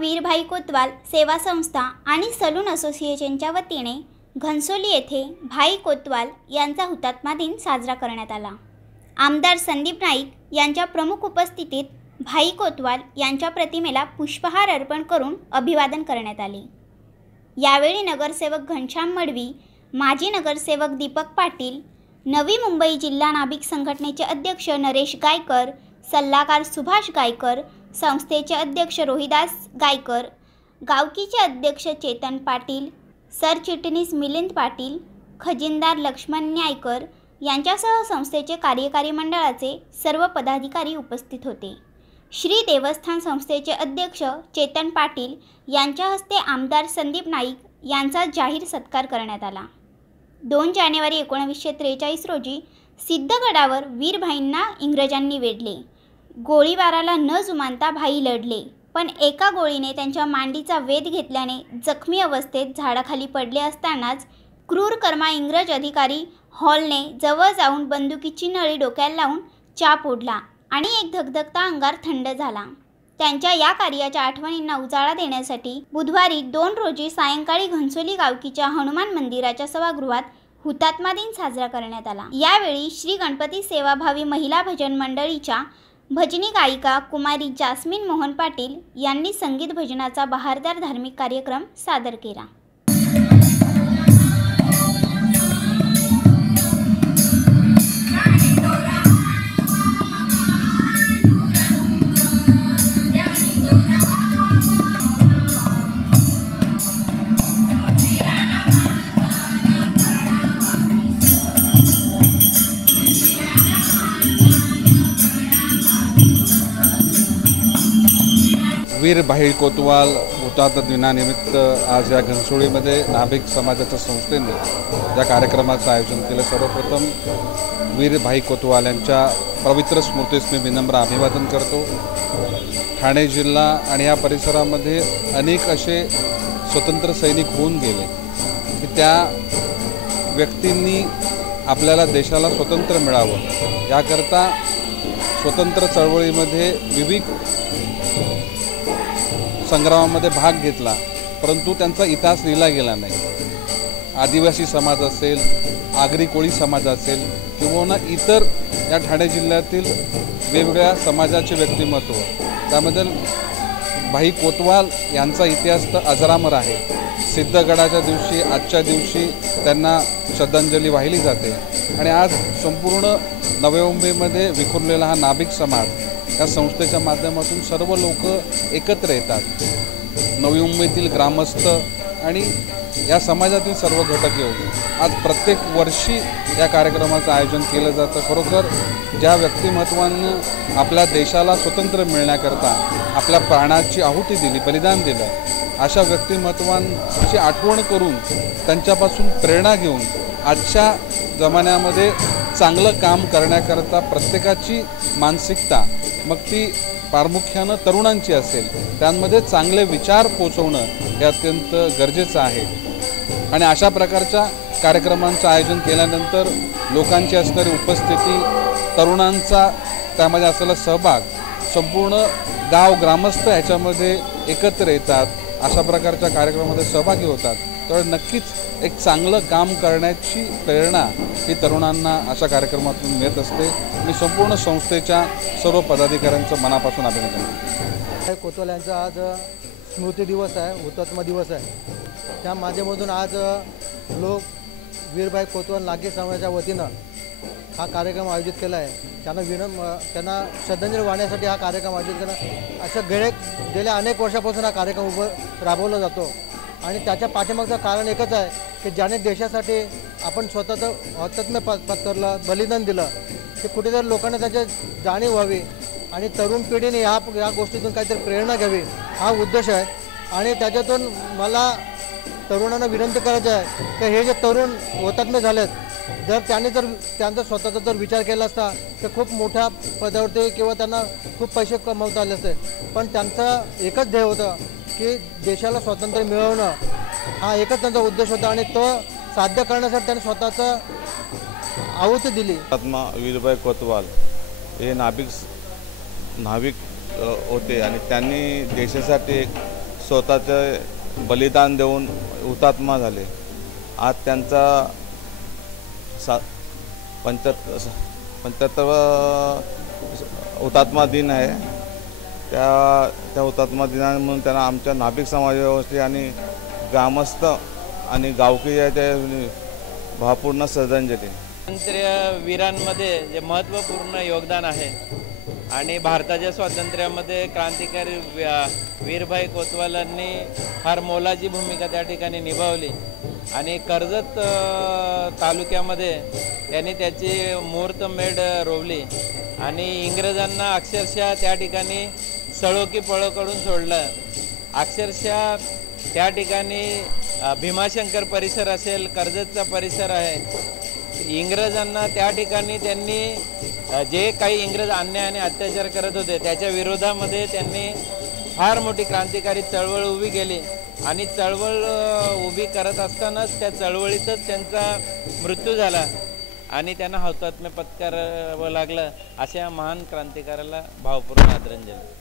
वीरभाई कोतवाल सेवा संस्था आणि सलून असोसिएशनच्या वतीने घनसोली येथे भाई कोतवाल यांचा हुतात्मा दिन साजरा करण्यात आला। आमदार संदीप नाईक यांच्या प्रमुख उपस्थितीत भाई कोतवाल यांच्या प्रतिमेला पुष्पहार अर्पण करून अभिवादन करण्यात आले। यावेळी नगरसेवक घनश्याम मडवी, माजी नगरसेवक दीपक पाटील, नवी मुंबई जिल्हा नाभिक संघटनेचे अध्यक्ष नरेश गायकर, सल्लागार सुभाष गायकर, संस्थेचे अध्यक्ष रोहिदास गायकर, गावकीचे अध्यक्ष चेतन पाटील, सरचिटणीस मिलिंद पाटील, खजिनदार लक्ष्मण न्यायकर यांच्यासह संस्थेचे कार्यकारी मंडळाचे सर्व पदाधिकारी उपस्थित होते। श्री देवस्थान संस्थेचे अध्यक्ष चेतन पाटील यांच्या हस्ते आमदार संदीप नाईक यांचा जाहीर सत्कार करण्यात आला। 2 जानेवारी 1943 रोजी सिद्धगडावर वीरभाईंना इंग्रजांनी वेढले। गोळीबाराला न जुमानता भाई लढले, पण एका गोळीने त्यांच्या मांडीचा वेध घेतल्याने जखमी अवस्थेत झाडाखाली पडले असतानाच क्रूरकर्मा इंग्रज अधिकारी हॉलने जवळ जाऊन बंदुकीची नळी डोक्याला लावून चाप ओढला आणि एक धगधगता अंगार थंड झाला। त्यांच्या या कार्याच्या आठवणींना उजाळा देण्यासाठी बुधवारी 2 रोजी सायंकाळी घनसोली गावकीच्या हनुमान मंदिराच्या सभागृहात हुतात्मा दिन साजरा करण्यात आला। यावेळी श्री गणपती सेवाभावी महिला भजन मंडळीच्या भजनी गायिका कुमारी जास्मिन मोहन पाटील यांनी संगीत भजनाचा बहारदार धार्मिक कार्यक्रम सादर केला। वीर भाई कोतवाल हुतात्मा दिनानिमित्त आज या घनसोलीमध्ये नाभिक समाजाच्या संस्थेने या कार्यक्रमाचं आयोजन केलं। सर्वप्रथम वीर भाई कोतवाल यांच्या पवित्र स्मृतीस मी विनम्र अभिवादन करतो। ठाणे जिल्हा आणि या परिसरामध्ये अनेक असे स्वतंत्र सैनिक होऊन गेले की त्या व्यक्तींनी आपल्याला देशाला स्वतंत्र मिळावं याकरता स्वतंत्र चळवळीमध्ये विविध संग्रामामध्ये भाग घेतला, परंतु त्यांचा इतिहास लिहिला गेला नाही। आदिवासी समाज असेल, आगरी कोळी समाज असेल किंवा इतर या ठाणे जिल्ह्यातील वेगवेगळ्या समाजाचे व्यक्तिमत्व, त्यामध्ये भाई कोतवाल यांचा इतिहास तर अजरामर आहे। सिद्धगडाच्या दिवशी आजच्या दिवशी त्यांना श्रद्धांजली वाहिली जाते आणि आज संपूर्ण नवी मुंबईमध्ये विखुरलेला हा नाभिक समाज या संस्थेच्या माध्यमातून सर्व लोक एकत्र येतात। नवी मुंबईतील ग्रामस्थ आणि या समाजातील सर्व घटक येऊन आज प्रत्येक वर्षी या कार्यक्रमाचं आयोजन केलं जातं। खरोखर ज्या व्यक्तिमत्वानं आपल्या देशाला स्वतंत्र मिळण्याकरता आपल्या प्राणाची आहुती दिली, बलिदान दिलं, अशा व्यक्तिमत्वांची आठवण करून त्यांच्यापासून प्रेरणा घेऊन आजच्या जमान्यामध्ये चांगलं काम करण्याकरता प्रत्येकाची मानसिकता, मग ती प्रामुख्यानं तरुणांची असेल, त्यांमध्ये चांगले विचार पोचवणं हे अत्यंत गरजेचं आहे। आणि अशा प्रकारच्या कार्यक्रमांचं आयोजन केल्यानंतर लोकांची असणारी उपस्थिती, तरुणांचा त्यामध्ये असलेला सहभाग, संपूर्ण गाव ग्रामस्थ ह्याच्यामध्ये एकत्र येतात, अशा प्रकारच्या कार्यक्रमामध्ये सहभागी होतात, तर नक्कीच एक चांगलं काम करण्याची प्रेरणा ही तरुणांना अशा कार्यक्रमातून मिळत असते। मी संपूर्ण संस्थेच्या सर्व पदाधिकाऱ्यांचं मनापासून अभिनंदन करतो। कोतवाल यांचा आज स्मृती दिवस आहे, हुतात्मा दिवस आहे। त्या माध्यमातून आज लोक वीरभाई कोतवाल नागे समाजाच्या वतीनं हा कार्यक्रम आयोजित केला आहे। त्यांना श्रद्धांजली वाहण्यासाठी हा कार्यक्रम आयोजित केला। अशा गेल्या अनेक वर्षापासून हा कार्यक्रम राबवला जातो आणि त्याच्या पाठीमागचं कारण एकच आहे की ज्याने देशासाठी आपण स्वतःचं हुतात्म्य पत्करलं, बलिदान दिलं, ते कुठेतरी लोकांना त्याची जाणीव व्हावी आणि तरुण पिढीने या गोष्टीतून काहीतरी प्रेरणा घ्यावी, हा उद्देश आहे। आणि त्याच्यातून मला तरुणांना विनंती करायची आहे की हे जे तरुण हुतात्मे झालेत, जर त्यांचा स्वतःचा जर विचार केला असता तर खूप मोठ्या पदावरती किंवा त्यांना खूप पैसे कमवता आले असते, पण त्यांचा एकच ध्येय होतं की देशाला स्वातंत्र्य मिळवणं, हा एकच त्यांचा उद्देश होता आणि तो साध्य करण्यासाठी त्यांनी स्वतःचं आहुती दिली। हुतात्मा वीरभाई कोतवाल हे नाभिक होते आणि त्यांनी देशासाठी एक स्वतःचे बलिदान देऊन हुतात्मा झाले. आज त्यांचा 75वा हुतात्मा दिन आहे. त्या हुतात्मा दिनानिमित्त त्यांना आमच्या नाभिक समाजावरती आणि ग्रामस्थ आणि गावकी याच्या भावपूर्ण श्रद्धांजली. स्वातंत्र्य वीरांमध्ये जे महत्त्वपूर्ण योगदान आहे आणि भारताच्या स्वातंत्र्यामध्ये क्रांतिकारी वीरभाई कोतवालांनी फार मोलाची भूमिका त्या ठिकाणी निभावली आणि कर्जत तालुक्यामध्ये त्यांनी त्याची मुहूर्तमेढ रोवली आणि इंग्रजांना अक्षरशः त्या ठिकाणी सळो की पळो करून सोडलं. अक्षरशः त्या ठिकाणी भीमाशंकर परिसर असेल, कर्जतचा परिसर आहे. इंग्रजांना त्या ठिकाणी त्यांनी जे काही इंग्रज अन्याय आणि अत्याचार करत होते त्याच्या विरोधामध्ये त्यांनी फार मोठी क्रांतिकारी चळवळ उभी केली आणि चळवळ उभी करत असतानाच त्या चळवळीतच त्यांचा मृत्यू झाला आणि त्यांना हौतात्म्य पत्करावं लागलं. अशा महान क्रांतिकाराला भावपूर्ण आदरांजली.